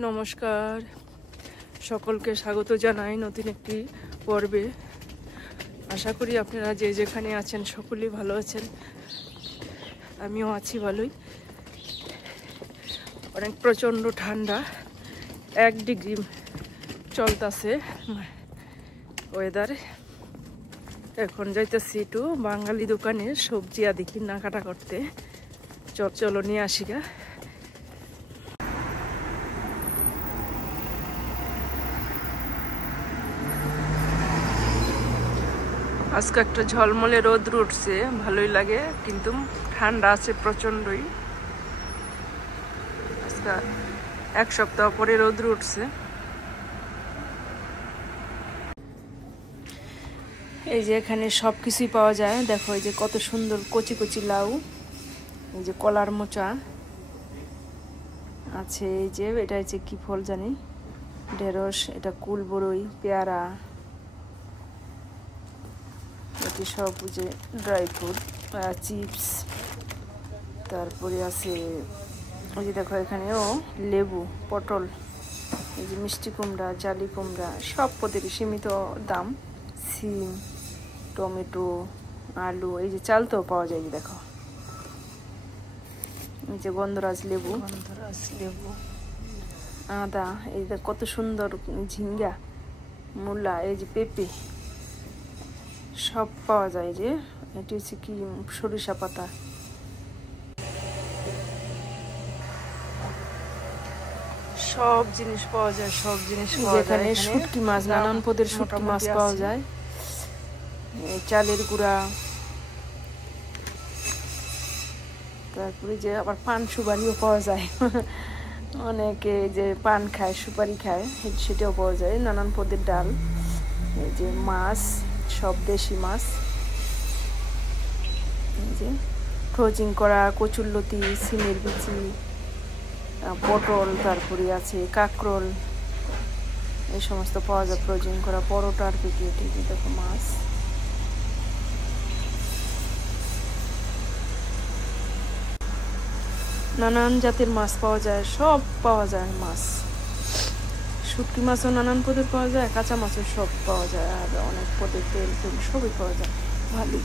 নমস্কার, সকলকে স্বাগত জানাই নতুন একটি পর্বে। আশা করি আপনারা যে যেখানে আছেন সকলেই ভালো আছেন। আমিও আছি ভালোই। অনেক প্রচণ্ড ঠান্ডা, 1 ডিগ্রি চলতেছে ওয়েদার। এখন যাইতেছি একটু বাঙালি দোকানে সবজি আদি কেনাকাটা করতে। চলো নিয়ে আসি গা। আজকে একটা ঝলমলে রোদ উঠছে, ভালোই লাগে, কিন্তু ঠান্ডা আছে প্রচন্ডই। আজকে 1 সপ্তাহ পরে রোদ উঠছে। এই যে এখানে সবকিছুই পাওয়া যায়। দেখো এই যে কত সুন্দর কচি কচি লাউ, এই যে কলার মোচা আছে, এই যে এটা হচ্ছে কি ফল জানি, ঢেঁড়স, এটা কুল বরই, পেয়ারা, এটি সব যে ড্রাই ফ্রুট, চিপস, তারপরে আছে ওই যে দেখো এখানেও লেবু, পটল, এই যে মিষ্টি কুমড়া, জালি কুমড়া, সব পদের সীমিত দাম, সিম, টমেটো, আলু, এই যে চালতাও পাওয়া যায়। দেখো এই যে গন্ধরাজ লেবু, আদা, এই যে কত সুন্দর ঝিঙ্গা, মূলা, এই যে পেঁপে, সব পাওয়া যায়। যে এটি হচ্ছে কি সরিষা পাতা, সব জিনিস পাওয়া যায়, সব জিনিস পাওয়া যায়। এখানে শুটকি মাছ, নানান পদের শুটকি মাছ পাওয়া যায়, চালের গুঁড়া, তারপরে যে আবার পান সুপারিও পাওয়া যায়। অনেকে যে পান খায়, সুপারি খায়, সেটাও পাওয়া যায়। নানান পদের ডাল, এই যে মাছ, সব দেশি মাছ, এই যে ফ্রোজিং করা কচুরলতি, সিমের বিচি, পটল, তারপরে আছে কাঁকরোল, এই সমস্ত পাওয়া যায় ফ্রোজিং করা, পরোটার প্যাকেট, এই যে দেখো মাছ, নানান জাতের মাছ পাওয়া যায়, সব পাওয়া যায় মাছ। শুটকি মাছও নানান পদের পাওয়া যায়, কাঁচা মাছও সব পাওয়া যায়, আর অনেক পদের তেল সবই পাওয়া যায়, ভালোই।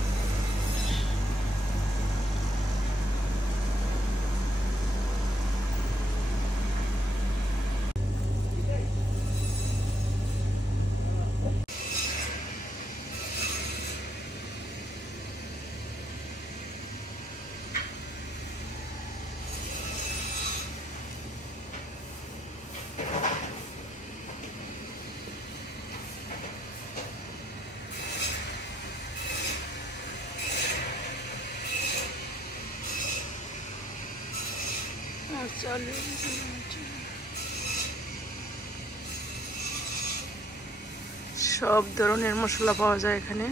সব ধরনের মশলা পাওয়া যায় এখানে।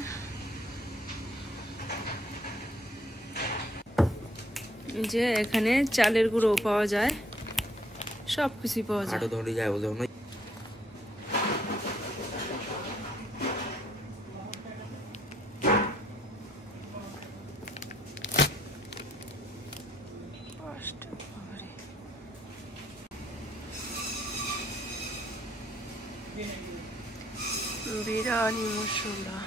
যে এখানে চালের গুঁড়ো পাওয়া যায়, সব কিছুই পাওয়া যায়। বিরিয়ানি মশলা,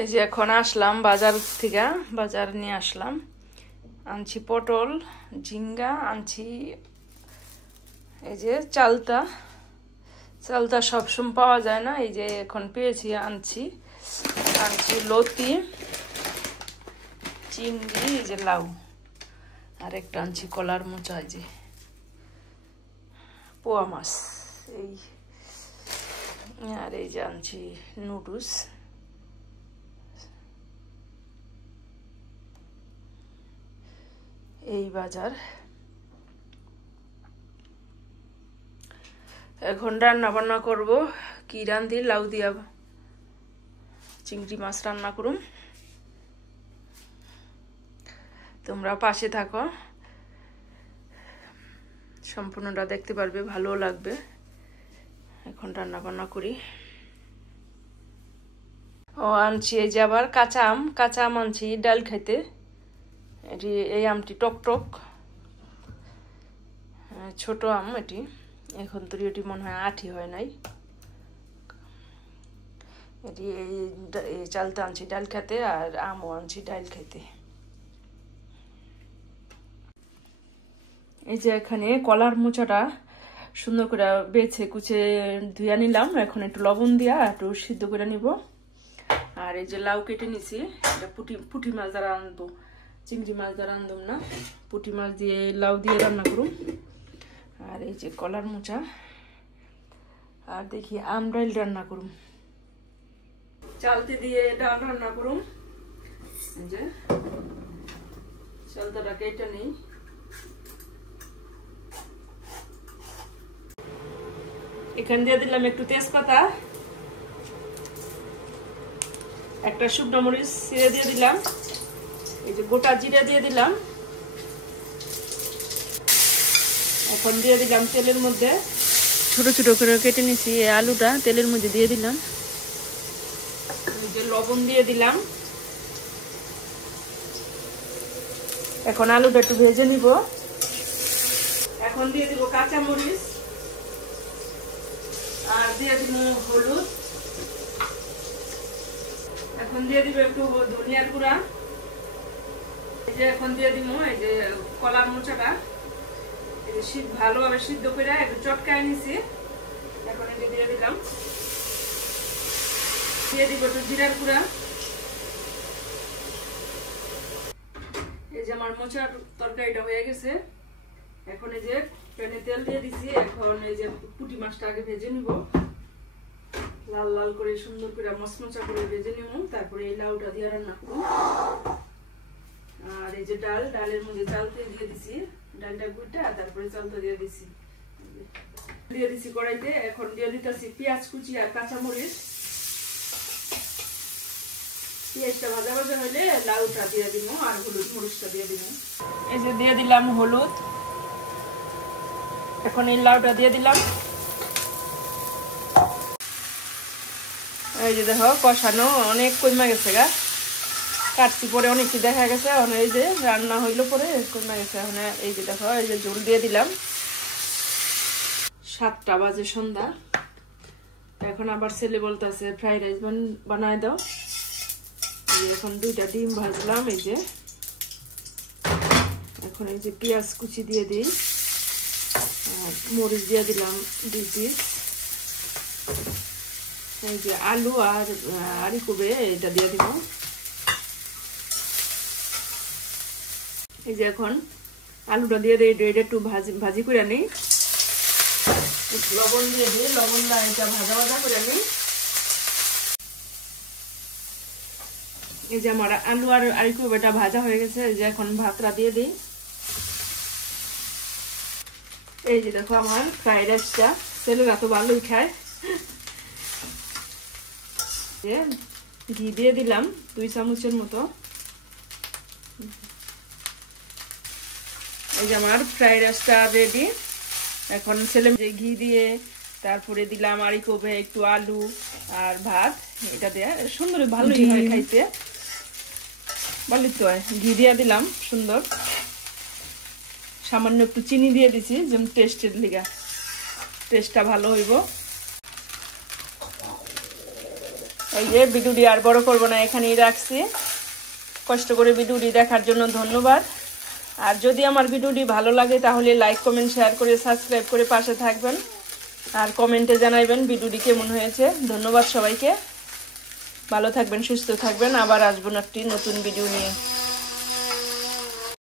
এই যে এখন আসলাম বাজার থেকে, বাজার নিয়ে আসলাম, আনছি পটল, ঝিঙ্গা আনছি, এই যে চালতা সবসময় পাওয়া যায় না, এই যে এখন পেয়েছি, আনছি লতি, চিংড়ি, এই যে লাউ, আর একটা আনছি কলার মোচা, এই যে পোয়া মাছ। এই আর এই যে আনছি নুডলস, এই বাজার। এখন রান্না বান্না করব, কি রান্ধি, লাউ দিয়া চিংড়ি মাছ রান্না করুম। তোমরা পাশে থাকো, সম্পূর্ণটা দেখতে পারবে, ভালো লাগবে। এখন রান্না বান্না করি। ও আনছি এই যে আবার কাঁচা আম আনছি ডাল খাইতে। এটি এই আমটি টক টক, ছোট আম এটি, এখন তো এটি মনে হয় আঠি হয় নাই। এটি এই চালটা আনছি ডাল খেতে, আর আমও আনছি ডাল খেতে। এই যে এখানে কলার মোচাটা সুন্দর করে বেছে কুচে ধুয়ে নিলাম। এখন একটু লবণ দিয়া একটু সিদ্ধ করে নিব। আর এই যে লাউ কেটে নিছি, এটা পুঁটি মাছ দ্বারা আনবো, চিংড়ি মাছ দ্বারা আনতাম না, পুঁটি মাছ দিয়ে লাউ দিয়ে রান্না করুম। আর এই যে কলার মোচা, আর দেখি আম ডাল রান্না করুম, চালতে দিয়ে ডাল রান্না করুম। এই যে চালতাটা কেটে নেই। এখানে দিয়ে দিলাম একটু তেজপাতা, একটা শুকনো মরিচ ছিঁড়ে দিয়ে দিলাম, এই যে গোটা জিরা দিয়ে দিলাম। এখন দিয়ে দিলাম তেলের মধ্যে, ছোট ছোট করে কেটে নিছি এই আলুটা তেলের মধ্যে দিয়ে দিলাম। এই যে লবণ দিয়ে দিলাম। এখন আলুটা একটু ভেজে নিব। এখন দিয়ে দিব কাঁচা মরিচ, আর দিয়ে দিব হলুদ। এখন দিয়ে দিব একটু ধনিয়ার গুঁড়া। এই যে এখন দিয়ে দিব এই যে কলার মোচাটা, ভালোভাবে সিদ্ধ করে একটু চটকায় নিছি। এখন এটা দিয়ে দিলাম, দিয়ে দিব একটু জিরার গুঁড়া। এই যে আমার মোচার তরকারিটা হয়ে গেছে। এখন এই যে প্যানে তেল দিয়ে দিছি। এখন এই যে পুঁটি মাছটা আগে ভেজে নিব, লাল লাল করে সুন্দর করে মচমচা করে ভেজে নিব। তারপরে এই লাউটা দিয়ে রান্না করব। আর এই যে ডালের মধ্যে চালতে দিয়ে দিছি, ডালটা গুঁটা তারপরে চালটা দিয়ে দিছি, কড়াইতে। এখন দিয়ে দিতেছি পেঁয়াজ কুচি আর কাঁচামরিচ। পেঁয়াজটা ভাজা ভাজা হলে লাউটা দিয়ে দিব, আর হলুদ মরিচটা দিয়ে দিব। এই যে দিয়ে দিলাম হলুদ। এখন এই লাউটা দিয়ে দিলাম। এই যে দেখো কষানো অনেক কমে গেছে গা, কাটছি পরে অনেক দেখা গেছে। এখন এই যে রান্না হইলো পরে কমে গেছে। এখন এই যে দেখো এই যে ঝোল দিয়ে দিলাম। 7টা বাজে সন্ধ্যা। এখন আবার ছেলে বলতেছে ফ্রাইড রাইস বানায় দাও। এখন 2টা ডিম ভাজলাম। এই যে এখন এই যে পেঁয়াজ কুচি দিয়ে দিই, আর মরিচ দিয়ে দিলাম 2 পিস। এই যে আলু আর আরিকোবে এটা দিয়ে দিব। এই যে এখন আলুটা দিয়ে দিই, এটা একটু ভাজি করে নিই। লবণ দিয়ে দিই, লবণটা এটা ভাজা ভাজা করে নিই। এই যে আমার আলু আর আরিকোবেটা ভাজা হয়ে গেছে। এই যে এখন ভাতটা দিয়ে দিই। এই যে দেখো আমার ফ্রাইড রাইসটা, ছেলেরা তো ভালোই খায়। ঘি দিয়ে দিলাম 2 চামচের মতো। এই যে আমার ফ্রাইড রাইসটা রেডি। এখন ছেলে ঘি দিয়ে তারপরে দিলাম আরিকোবে, একটু আলু আর ভাত, এটা দিয়ে সুন্দর ভালোই হয় খাইতে, ভালোই তো হয়। ঘি দিয়ে দিলাম সুন্দর, সামান্য একটু চিনি দিয়ে দিছি যেমন টেস্টের লিগা, টেস্টটা ভালো হইব। এই যে ভিডিওটি আর বড় করব না, এখানেই রাখছি। কষ্ট করে ভিডিওটি দেখার জন্য ধন্যবাদ। আর যদি আমার ভিডিওটি ভালো লাগে তাহলে লাইক কমেন্ট শেয়ার করে সাবস্ক্রাইব করে পাশে থাকবেন, আর কমেন্টে জানাইবেন ভিডিওটি কেমন হয়েছে। ধন্যবাদ সবাইকে, ভালো থাকবেন, সুস্থ থাকবেন। আবার আসবো একটি নতুন ভিডিও নিয়ে।